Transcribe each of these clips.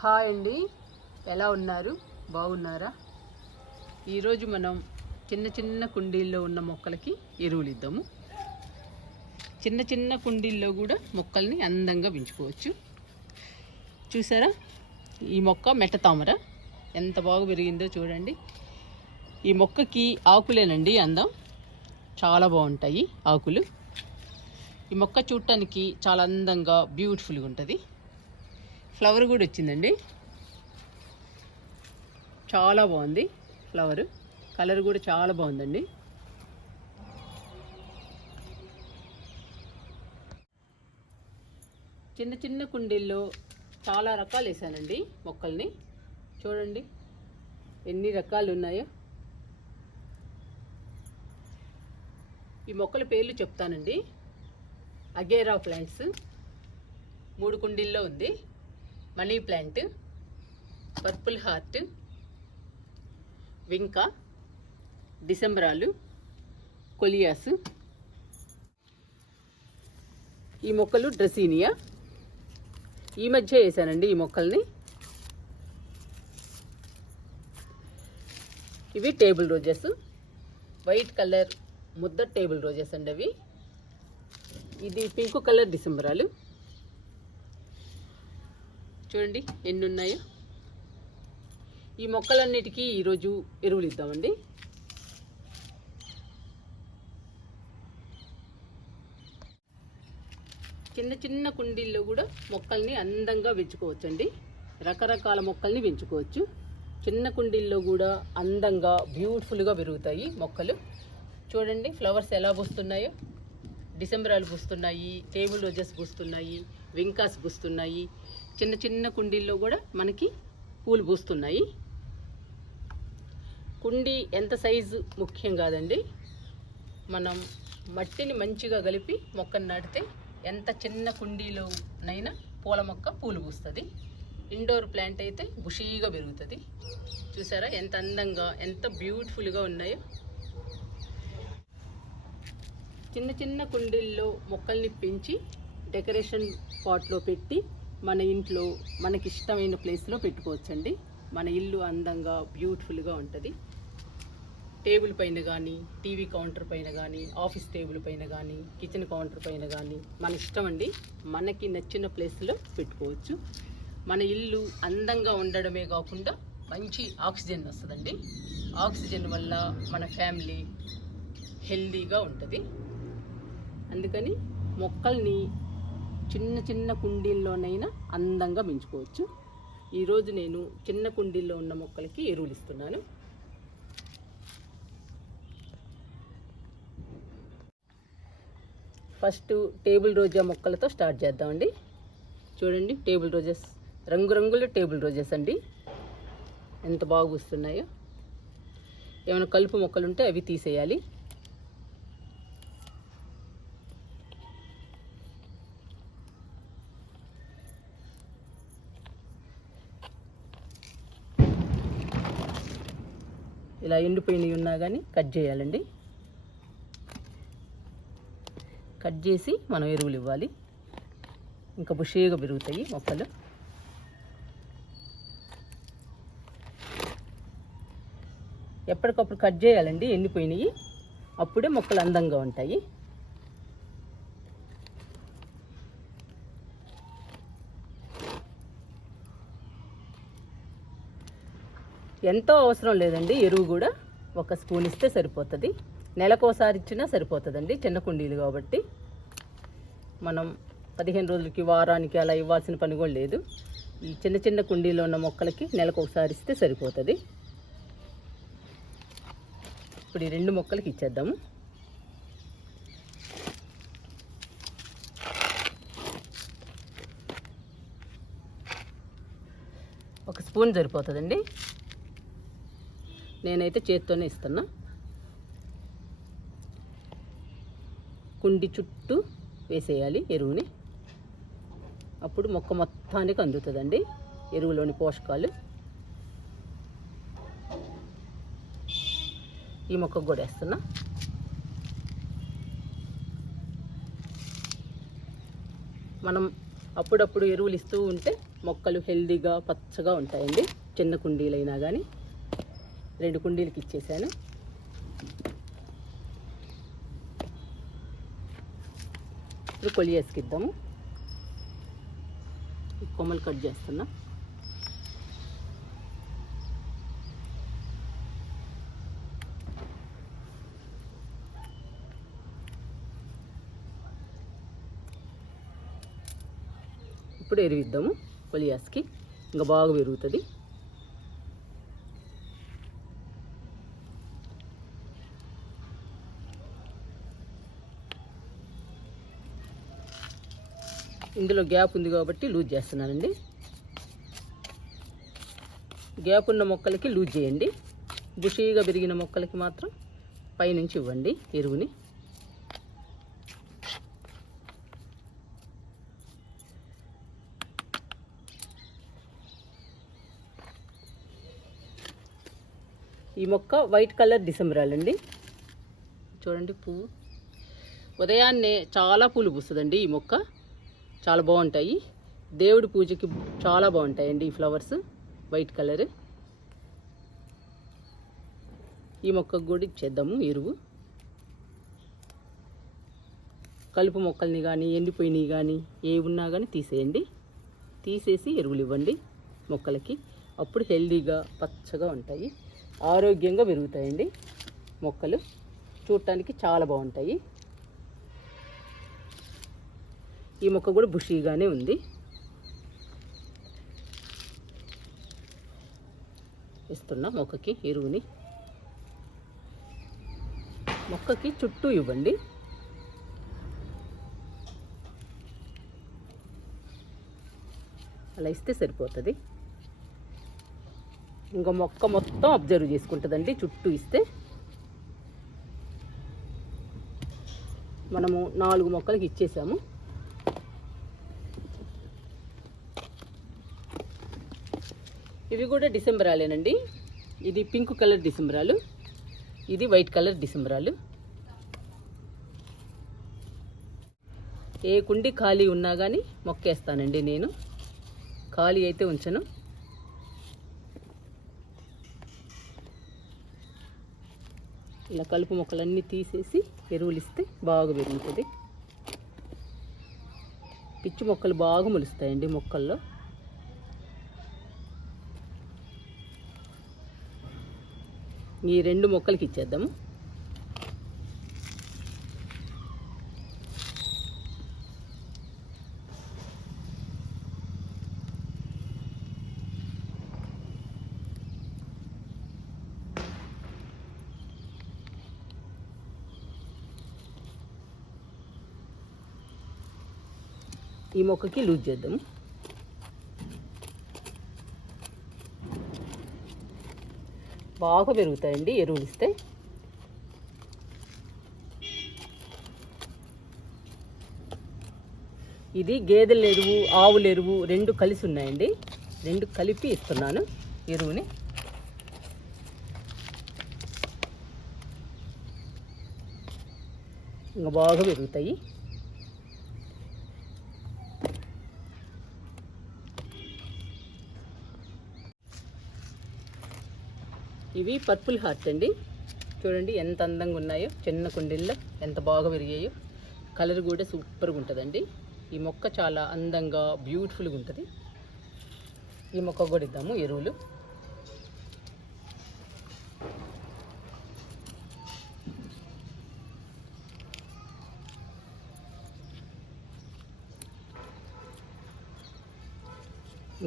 Hi అండి. ఎలా ఉన్నారు? బాగున్నారా? ఈరోజు మనం చిన్న చిన్న కుండీల్లో ఉన్న మొక్కలకి ఎరువులు ఇద్దాము చిన్న చిన్న కుండీల్లో కూడా మొక్కల్ని అందంగా పెంచుకోవచ్చు. చూసారా? ఈ మొక్క మెట్ట తామర. ఎంత బాగా పెరిగిందో చూడండి. ఈ మొక్కకి ఆకులేనండి అందం. చాలా బాగుంటాయి ఆకులు. ఈ మొక్క చూడటానికి చాలా అందంగా బ్యూటిఫుల్గా ఉంటుంది. ఫ్లవర్ కూడా వచ్చిందండి. చాలా బాగుంది ఫ్లవర్ కలర్ కూడా చాలా బాగుందండి. చిన్న చిన్న కుండీల్లో చాలా రకాలు వేసానండి మొక్కల్ని. చూడండి ఎన్ని రకాలు ఉన్నాయో. ఈ మొక్కల పేర్లు చెప్తానండి. అగేరా ప్లాంట్స్ మూడు కుండీల్లో ఉంది. Money plant purple heart vinca డిసెంబరాలు coleus ఈ మొక్కలు డ్రెసీనియా. ఈ మధ్య వేసానండి ఈ మొక్కల్ని. ఇవి టేబుల్ రోజెస్. వైట్ కలర్ ముద్ద టేబుల్ రోజెస్ అండి అవి. ఇది పింక్ కలర్ డిసెంబరాలు. చూడండి ఎన్ని ఉన్నాయో ఈ మొక్కలన్నిటికీ ఈరోజు ఎరువులు ఇద్దామండి. చిన్న చిన్న కుండీల్లో కూడా మొక్కల్ని అందంగా పెంచుకోవచ్చండి. రకరకాల మొక్కల్ని పెంచుకోవచ్చు. చిన్న కుండీల్లో కూడా అందంగా బ్యూటిఫుల్గా పెరుగుతాయి మొక్కలు. చూడండి ఫ్లవర్స్ ఎలా పూస్తున్నాయో. డిసెంబరాలు పూస్తున్నాయి టేబుల్ రోజెస్ పూస్తున్నాయి వింకాస్ పూస్తున్నాయి. చిన్న చిన్న కుండీల్లో కూడా మనకి పూలు పూస్తున్నాయి. కుండీ ఎంత సైజు ముఖ్యం కాదండి. మనం మట్టిని మంచిగా కలిపి మొక్కను నాటితే ఎంత చిన్న కుండీలోనైనా పూల మొక్క పూలు పూస్తుంది. ఇండోర్ ప్లాంట్ అయితే బుషీగా పెరుగుతుంది. చూసారా ఎంత అందంగా ఎంత బ్యూటిఫుల్గా ఉన్నాయో. చిన్న చిన్న కుండీల్లో మొక్కల్ని పెంచి డెకరేషన్ పాట్లో పెట్టి మన ఇంట్లో మనకి ఇష్టమైన ప్లేస్లో పెట్టుకోవచ్చండి. మన ఇల్లు అందంగా బ్యూటిఫుల్గా ఉంటుంది. టేబుల్ పైన కానీ టీవీ కౌంటర్ పైన కానీ ఆఫీస్ టేబుల్ పైన కానీ కిచెన్ కౌంటర్ పైన కానీ మన ఇష్టం అండి. మనకి నచ్చిన ప్లేస్లో పెట్టుకోవచ్చు. మన ఇల్లు అందంగా ఉండడమే కాకుండా మంచి ఆక్సిజన్ వస్తుందండి. ఆక్సిజన్ వల్ల మన ఫ్యామిలీ హెల్దీగా ఉంటుంది. అందుకని మొక్కల్ని చిన్న చిన్న కుండీల్లోనైనా అందంగా పెంచుకోవచ్చు ఈరోజు నేను చిన్న కుండీల్లో ఉన్న మొక్కలకి ఎరువులు ఇస్తున్నాను. ఫస్ట్ టేబుల్ రోజా మొక్కలతో స్టార్ట్ చేద్దామండి. చూడండి టేబుల్ రోజెస్ రంగురంగుల టేబుల్ రోజెస్ అండి. ఎంత బాగా వస్తున్నాయో ఏమైనా కలుపు మొక్కలు ఉంటే అవి తీసేయాలి. ఇలా ఎండిపోయినవి ఉన్నా కానీ కట్ చేయాలండి. కట్ చేసి మనం ఎరువులు ఇవ్వాలి. ఇంకా బుషేగా పెరుగుతాయి మొక్కలు. ఎప్పటికప్పుడు కట్ చేయాలండి ఎండిపోయినవి. అప్పుడే మొక్కలు అందంగా ఉంటాయి. ఎంతో అవసరం లేదండి. ఎరువు కూడా ఒక స్పూన్ ఇస్తే సరిపోతుంది. నెలకోసారి ఇచ్చినా సరిపోతుందండి. చిన్న కుండీలు కాబట్టి. మనం పదిహేను రోజులకి వారానికి అలా ఇవ్వాల్సిన పని కూడా లేదు. ఈ చిన్న చిన్న కుండీలో ఉన్న మొక్కలకి నెలకు ఒకసారి ఇస్తే సరిపోతుంది. ఇప్పుడు ఈ రెండు మొక్కలకి ఇచ్చేద్దాము. ఒక స్పూన్ సరిపోతుందండి. నేనైతే చేత్తోనే ఇస్తున్నా. కుండి చుట్టూ వేసేయాలి ఎరువుని. అప్పుడు మొక్క మొత్తానికి అందుతుందండి. ఎరువులోని పోషకాలు. ఈ మొక్కకు కూడా వేస్తున్నా. మనం అప్పుడప్పుడు ఎరువులు ఇస్తూ ఉంటే మొక్కలు హెల్దీగా పచ్చగా ఉంటాయండి. చిన్న కుండీలైనా కానీ రెండు కుండీలకి ఇచ్చేసాను. ఇప్పుడు కొలియేసుకి ఇద్దాము. కొమ్మలు కట్ చేస్తున్నా. ఇప్పుడు ఎరివిద్దాము కొలియాస్కి. ఇంకా బాగా పెరుగుతుంది. ఇందులో గ్యాప్ ఉంది కాబట్టి లూజ్ చేస్తున్నానండి. గ్యాప్ ఉన్న మొక్కలకి లూజ్ చేయండి. బుషీగా పెరిగిన మొక్కలకి మాత్రం పైనుంచి ఇవ్వండి ఎరువుని. ఈ మొక్క వైట్ కలర్ డిసెంబరాల్ అండి చూడండి పువ్వు ఉదయాన్నే చాలా పూలు పూస్తుందండి ఈ మొక్క. చాలా బాగుంటాయి. దేవుడి పూజకి చాలా బాగుంటాయండి ఈ ఫ్లవర్స్. White colour. ఈ మొక్కకు కూడా ఇచ్చేద్దాము ఎరువు. కలుపు మొక్కల్ని కానీ ఎండిపోయినవి కానీ ఏ ఉన్నా కానీ తీసేయండి. తీసేసి ఎరువులు ఇవ్వండి మొక్కలకి. అప్పుడు హెల్దీగా పచ్చగా ఉంటాయి. ఆరోగ్యంగా పెరుగుతాయండి మొక్కలు. చూడటానికి చాలా బాగుంటాయి. ఈ మొక్క కూడా బుషీగానే ఉంది. ఇస్తున్నా మొక్కకి ఎరువుని మొక్కకి చుట్టూ ఇవ్వండి. అలా ఇస్తే సరిపోతుంది. ఇంకా మొక్క మొత్తం అబ్జర్వ్ చేసుకుంటుందండి. చుట్టూ ఇస్తే. మనము నాలుగు మొక్కలకి ఇచ్చేసాము. ఇవి కూడా డిసెంబరాలేనండి. ఇది పింక్ కలర్ డిసెంబరాలు. ఇది వైట్ కలర్ డిసెంబరాలు. ఏ కుండి ఖాళీ ఉన్నా కానీ మొక్కేస్తానండి నేను. ఖాళీ అయితే ఉంచను. ఇలా కలుపు మొక్కలన్నీ తీసేసి ఎరువులు ఇస్తే బాగా పెరుగుతుంది. పిచ్చి మొక్కలు బాగా మొలుస్తాయండి మొక్కల్లో. ఈ రెండు మొక్కలకి ఇచ్చేద్దాము. ఈ మొక్కకి లూజ్ చేద్దాము. బాగా పెరుగుతాయండి ఎరువులు ఇస్తే. ఇది గేదెల ఎరువు ఆవుల ఎరువు రెండు కలిసి ఉన్నాయండి. రెండు కలిపి ఇస్తున్నాను ఎరువుని. ఇంకా బాగా పెరుగుతాయి. ఇవి పర్పుల్ హార్ట్స్ అండి. చూడండి ఎంత అందంగా ఉన్నాయో చిన్న కుండీల్లో ఎంత బాగా పెరిగాయో కలర్ కూడా సూపర్గా ఉంటుందండి. ఈ మొక్క చాలా అందంగా బ్యూటిఫుల్గా ఉంటుంది. ఈ మొక్క కూడా ఇద్దాము ఎరువులు.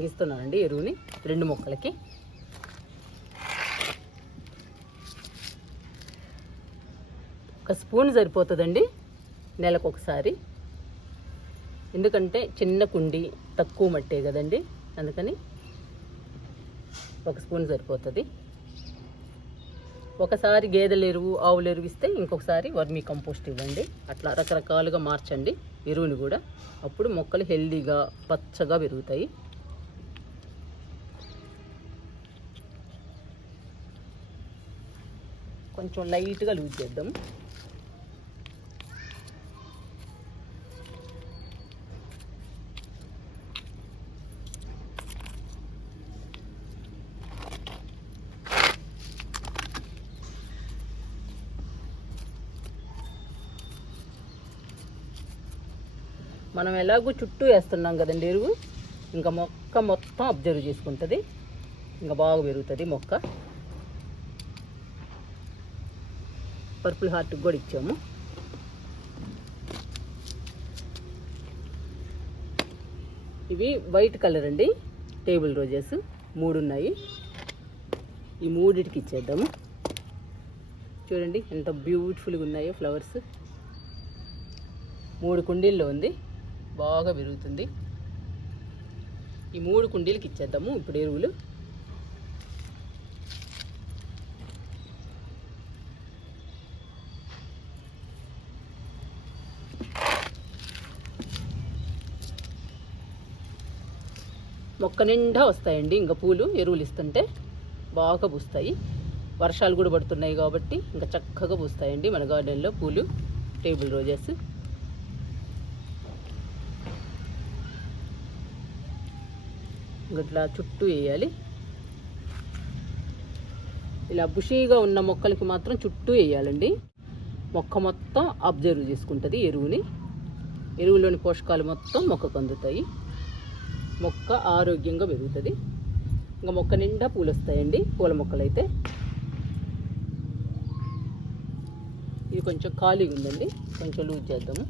ఇస్తున్నానండి ఎరువుని రెండు మొక్కలకి. ఒక స్పూన్ సరిపోతుందండి నెలకొకసారి. ఎందుకంటే చిన్న కుండి తక్కువ మట్టే కదండి అందుకని ఒక స్పూన్ సరిపోతుంది. ఒకసారి గేదెల ఎరువు ఆవుల ఎరువు ఇస్తే ఇంకొకసారి వర్మీ కంపోస్ట్ ఇవ్వండి. అట్లా రకరకాలుగా మార్చండి ఎరువుని కూడా. అప్పుడు మొక్కలు హెల్దీగా పచ్చగా పెరుగుతాయి. కొంచెం లైట్గా లూజ్ చేద్దాం. మనం ఎలాగో చుట్టూ వేస్తున్నాం కదండి ఎరువు. ఇంకా మొక్క మొత్తం అబ్జర్వ్ చేసుకుంటుంది. ఇంకా బాగా పెరుగుతుంది మొక్క. పర్పుల్ హార్ట్కి కూడా ఇచ్చాము. ఇవి వైట్ కలర్ అండి. టేబుల్ రోజెస్ మూడు ఉన్నాయి. ఈ మూడిటికి ఇచ్చేద్దాము. చూడండి ఎంత బ్యూటిఫుల్గా ఉన్నాయో ఫ్లవర్స్. మూడు కుండీల్లో ఉంది. బాగా పెరుగుతుంది ఈ మూడు కుండీలకి ఇచ్చేద్దాము. ఇప్పుడు ఎరువులు మొక్క నిండా వస్తాయండి. ఇంకా పూలు ఎరువులు ఇస్తుంటే బాగా పూస్తాయి. వర్షాలు కూడా పడుతున్నాయి కాబట్టి ఇంకా చక్కగా పూస్తాయండి మన గార్డెన్లో పూలు టేబుల్ రోజెస్. ఇట్లా చుట్టూ వేయాలి. ఇలా బుషీగా ఉన్న మొక్కలకి మాత్రం చుట్టూ వేయాలండి. మొక్క మొత్తం అబ్జర్వ్ చేసుకుంటుంది ఎరువుని. ఎరువులోని పోషకాలు మొత్తం మొక్కకు అందుతాయి. మొక్క ఆరోగ్యంగా పెరుగుతుంది. ఇంకా మొక్క నిండా పూలు వస్తాయండి పూల మొక్కలు అయితే ఇది కొంచెం ఖాళీగా ఉందండి. కొంచెం లూజ్ చేద్దాము.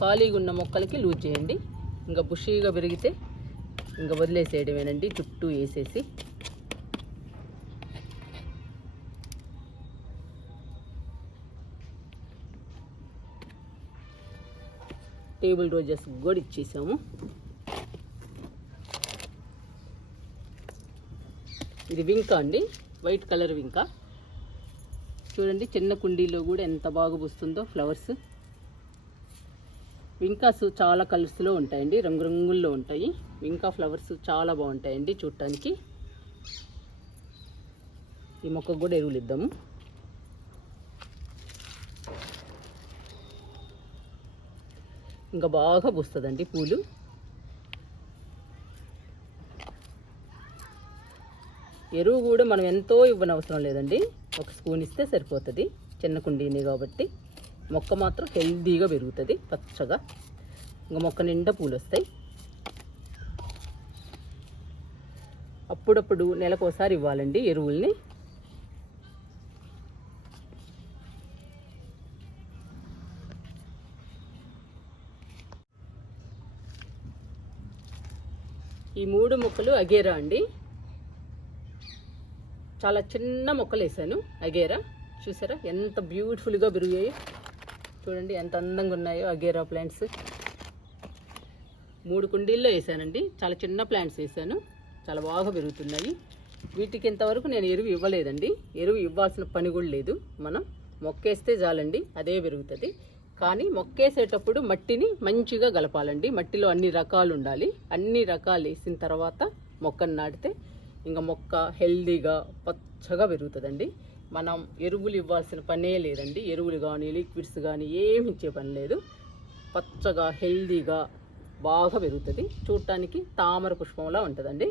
ఖాళీగా ఉన్న మొక్కలకి లూజ్ చేయండి. ఇంకా బుషీగా పెరిగితే ఇంకా వదిలేసేయడమేనండి. చుట్టూ వేసేసి. టేబుల్ రోజెస్ కూడా ఇచ్చేసాము. ఇది వింకా అండి. White colour vinca. చూడండి చిన్న కుండీలో కూడా ఎంత బాగా పూస్తుందో ఫ్లవర్స్. వింకాస్ చాలా కలర్స్లో ఉంటాయండి రంగురంగుల్లో ఉంటాయి. వింకా ఫ్లవర్స్ చాలా బాగుంటాయండి చూడటానికి ఈ మొక్కకు కూడా ఎరువులు ఇద్దాము ఇంకా బాగా పూస్తుందండి పూలు. ఎరువు కూడా మనం ఎంతో ఇవ్వనవసరం లేదండి. ఒక స్పూన్ ఇస్తే సరిపోతుంది. చిన్న కుండీని కాబట్టి. మొక్క మాత్రం హెల్దీగా పెరుగుతుంది పచ్చగా. ఇంకా మొక్క నిండా పూలు వస్తాయి అప్పుడప్పుడు నెలకోసారి ఇవ్వాలండి ఎరువుల్ని. ఈ మూడు మొక్కలు అగేరా అండి. చాలా చిన్న మొక్కలు వేసాను అగేరా. చూసారా? ఎంత బ్యూటిఫుల్గా పెరిగాయి. చూడండి ఎంత అందంగా ఉన్నాయో అగేరా ప్లాంట్స్. మూడు కుండీల్లో వేసానండి. చాలా చిన్న ప్లాంట్స్ వేసాను. చాలా బాగా పెరుగుతున్నాయి. వీటికి ఇంతవరకు నేను ఎరువు ఇవ్వలేదండి. ఎరువు ఇవ్వాల్సిన పని కూడా లేదు. మనం మొక్కేస్తే చాలండి అదే పెరుగుతుంది. కానీ మొక్కేసేటప్పుడు మట్టిని మంచిగా గలపాలండి. మట్టిలో అన్ని రకాలు ఉండాలి. అన్ని రకాలు వేసిన తర్వాత మొక్కను నాటితే ఇంకా మొక్క హెల్దీగా పచ్చగా పెరుగుతుందండి. మనం ఎరువులు ఇవ్వాల్సిన పనే లేదండి. ఎరువులు కానీ లిక్విడ్స్ కానీ ఏమి ఇచ్చే పని లేదు. పచ్చగా హెల్దీగా బాగా పెరుగుతుంది. చూడటానికి తామర పుష్పంలా ఉంటుందండి.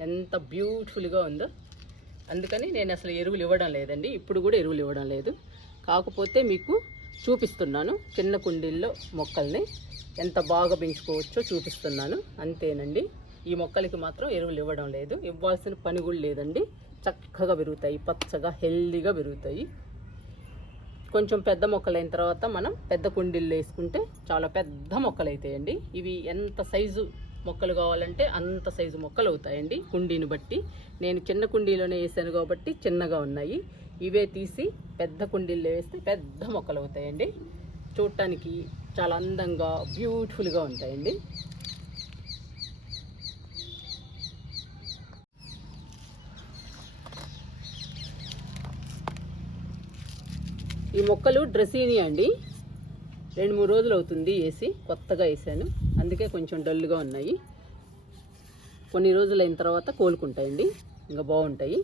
ఎంత బ్యూటిఫుల్గా ఉందో. అందుకని నేను అసలు ఎరువులు ఇవ్వడం లేదండి. ఇప్పుడు కూడా ఎరువులు ఇవ్వడం లేదు. కాకపోతే మీకు చూపిస్తున్నాను. చిన్న కుండీల్లో మొక్కల్ని ఎంత బాగా పెంచుకోవచ్చో చూపిస్తున్నాను. అంతేనండి. ఈ మొక్కలకి మాత్రం ఎరువులు ఇవ్వడం లేదు. ఇవ్వాల్సిన పని కూడా లేదండి. చక్కగా పెరుగుతాయి పచ్చగా హెల్దీగా పెరుగుతాయి కొంచెం పెద్ద మొక్కలు అయిన తర్వాత మనం పెద్ద కుండీల్లో వేసుకుంటే చాలా పెద్ద మొక్కలు అవుతాయండి ఇవి ఎంత సైజు మొక్కలు కావాలంటే అంత సైజు మొక్కలు అవుతాయండి కుండీని బట్టి. నేను చిన్న కుండీలోనే వేసాను కాబట్టి చిన్నగా ఉన్నాయి. ఇవే తీసి పెద్ద కుండీల్లో వేస్తే పెద్ద మొక్కలు అవుతాయండి. చూడటానికి చాలా అందంగా బ్యూటిఫుల్గా ఉంటాయండి. ఈ మొక్కలు డ్రెస్సీని అండి. రెండు మూడు రోజులు అవుతుంది వేసి కొత్తగా వేసాను. అందుకే కొంచెం డల్గా ఉన్నాయి. కొన్ని రోజులు అయిన తర్వాత కోలుకుంటాయండి. ఇంకా బాగుంటాయి.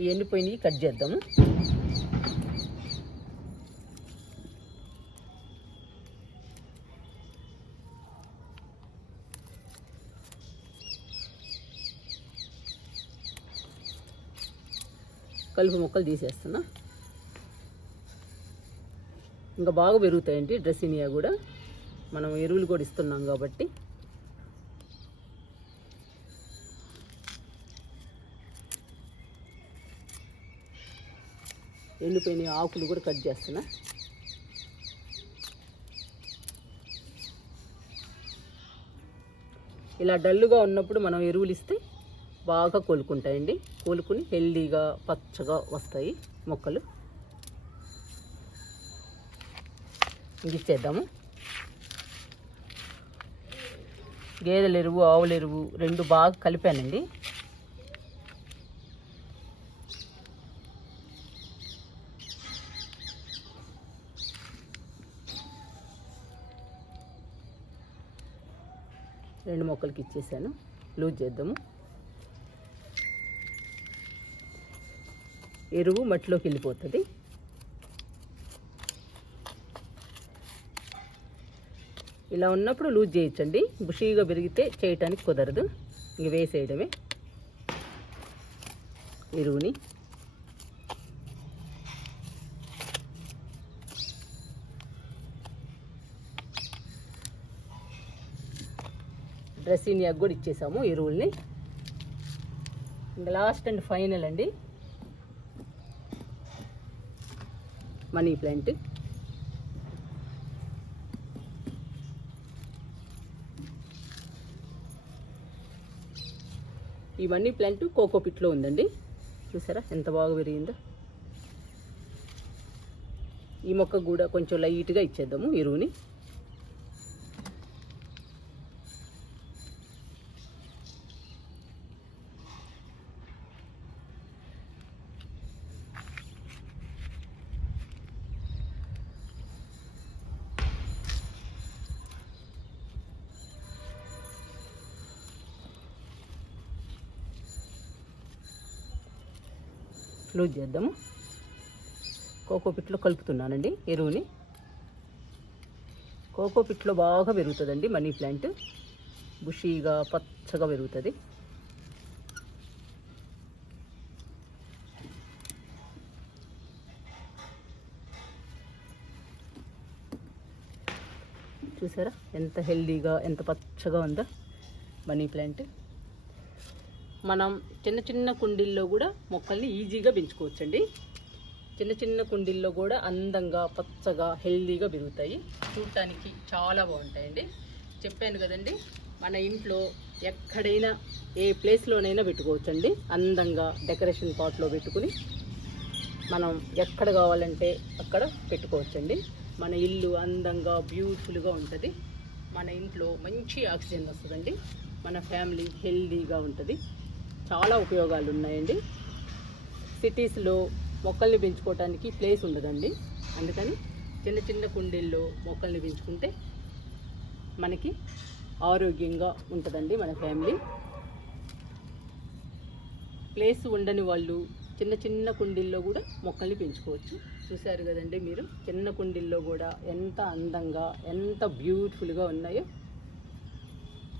ఈ ఎండిపోయినవి కట్ చేద్దాము. కలుపు మొక్కలు తీసేస్తున్నా. ఇంకా బాగా పెరుగుతాయండి. డ్రెస్సినియా కూడా. మనం ఎరువులు కూడా ఇస్తున్నాం కాబట్టి. ఎండిపోయిన ఆకులు కూడా కట్ చేస్తున్నా. ఇలా డల్లుగా ఉన్నప్పుడు మనం ఎరువులు ఇస్తే బాగా కోలుకుంటాయండి. కోలుకుని హెల్దీగా పచ్చగా వస్తాయి మొక్కలు ఇంక ఇచ్చేద్దాము గేదెల ఎరువు ఆవుల ఎరువు రెండు బాగా కలిపానండి. రెండు మొక్కలకి ఇచ్చేసాను. లూజ్ చేద్దాము. ఎరువు మట్టిలోకి వెళ్ళిపోతుంది. ఇలా ఉన్నప్పుడు లూజ్ చేయొచ్చండి. బుషీగా పెరిగితే చేయటానికి కుదరదు. ఇంక వేసేయడమే. ఎరువుని. డ్రెస్సింగ్ యాగ్ కూడా ఇచ్చేసాము ఎరువుల్ని. ఇంకా లాస్ట్ అండ్ ఫైనల్ అండి. Money plant. ఈ మనీ ప్లాంట్ కోకో పిట్లో ఉందండి. చూసారా? ఎంత బాగా పెరిగిందో ఈ మొక్క కూడా కొంచెం లైట్గా ఇచ్చేద్దాము ఎరువుని లూజ్ చేద్దాము కోకో పిట్లో కలుపుతున్నానండి ఎరువుని. కోకో పిట్లో బాగా పెరుగుతుందండి మనీ ప్లాంట్. బుషీగా పచ్చగా పెరుగుతుంది. చూసారా? ఎంత హెల్దీగా ఎంత పచ్చగా ఉందో మనీ ప్లాంట్. మనం చిన్న చిన్న కుండీల్లో కూడా మొక్కల్ని ఈజీగా పెంచుకోవచ్చండి. చిన్న చిన్న కుండీల్లో కూడా అందంగా పచ్చగా హెల్దీగా పెరుగుతాయి. చూడటానికి చాలా బాగుంటాయండి. చెప్పాను కదండి మన ఇంట్లో ఎక్కడైనా ఏ ప్లేస్లోనైనా పెట్టుకోవచ్చండి. అందంగా డెకరేషన్ పాట్లో పెట్టుకుని మనం ఎక్కడ కావాలంటే అక్కడ పెట్టుకోవచ్చండి. మన ఇల్లు అందంగా బ్యూటిఫుల్గా ఉంటుంది. మన ఇంట్లో మంచి ఆక్సిజన్ వస్తుందండి. మన ఫ్యామిలీ హెల్దీగా ఉంటుంది. చాలా ఉపయోగాలు ఉన్నాయండి సిటీస్లో మొక్కల్ని పెంచుకోవడానికి ప్లేస్ ఉండదండి. అందుకని చిన్న చిన్న కుండీల్లో మొక్కల్ని పెంచుకుంటే మనకి ఆరోగ్యంగా ఉంటుందండి మన ఫ్యామిలీ ప్లేస్ ఉండని వాళ్ళు చిన్న చిన్న కుండీల్లో కూడా మొక్కల్ని పెంచుకోవచ్చు. చూశారు కదండి మీరు? చిన్న కుండీల్లో కూడా ఎంత అందంగా ఎంత బ్యూటిఫుల్గా ఉన్నాయో.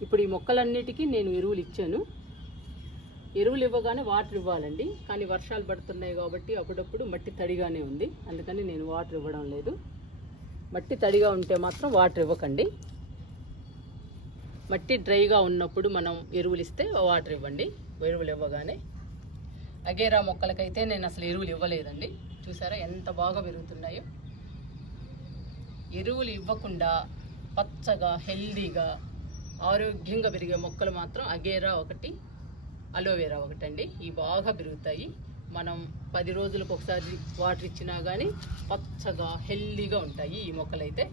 ఇప్పుడు ఈ మొక్కలన్నిటికీ నేను ఎరువులు ఇచ్చాను ఎరువులు ఇవ్వగానే వాటర్ ఇవ్వాలండి కానీ వర్షాలు పడుతున్నాయి కాబట్టి అప్పుడప్పుడు మట్టి తడిగానే ఉంది. అందుకని నేను వాటర్ ఇవ్వడం లేదు. మట్టి తడిగా ఉంటే మాత్రం వాటర్ ఇవ్వకండి మట్టి డ్రైగా ఉన్నప్పుడు మనం ఎరువులు ఇస్తే వాటర్ ఇవ్వండి ఎరువులు ఇవ్వగానే అగేరా మొక్కలకైతే నేను అసలు ఎరువులు ఇవ్వలేదండి చూసారా ఎంత బాగా పెరుగుతున్నాయో. ఎరువులు ఇవ్వకుండా పచ్చగా హెల్దీగా ఆరోగ్యంగా పెరిగే మొక్కలు మాత్రం అగేరా ఒకటి. అలోవెరా ఒకటండి. ఇవి బాగా పెరుగుతాయి. మనం పది రోజులకు ఒకసారి వాటర్ ఇచ్చినా కానీ పచ్చగా హెల్దీగా ఉంటాయి ఈ మొక్కలైతే.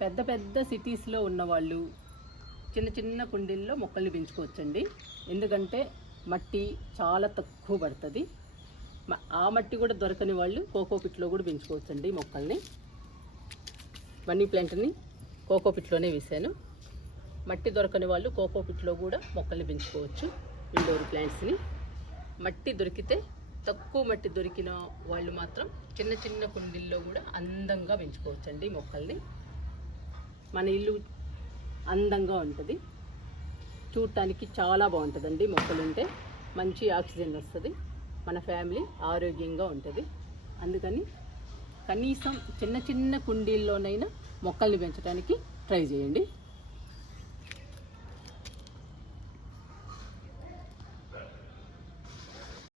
పెద్ద పెద్ద సిటీస్లో ఉన్నవాళ్ళు చిన్న చిన్న కుండీల్లో మొక్కల్ని పెంచుకోవచ్చండి. ఎందుకంటే మట్టి చాలా తక్కువ పడుతుంది. ఆ మట్టి కూడా దొరకని వాళ్ళు కోకో పిట్లో కూడా పెంచుకోవచ్చండి మొక్కల్ని. మనీ ప్లాంట్ని కోకో పిట్లోనే వేసాను మట్టి దొరకని వాళ్ళు కోకో పిట్లో కూడా మొక్కల్ని పెంచుకోవచ్చు ఇండోర్ ప్లాంట్స్ని. మట్టి దొరికితే తక్కువ మట్టి దొరికిన వాళ్ళు మాత్రం చిన్న చిన్న కుండీల్లో కూడా అందంగా పెంచుకోవచ్చండి మొక్కల్ని. మన ఇల్లు అందంగా ఉంటుంది. చూడటానికి చాలా బాగుంటుందండి మొక్కలు ఉంటే మంచి ఆక్సిజన్ వస్తుంది. మన ఫ్యామిలీ ఆరోగ్యంగా ఉంటుంది. అందుకని కనీసం చిన్న చిన్న కుండీల్లోనైనా మొక్కల్ని పెంచడానికి ట్రై చేయండి.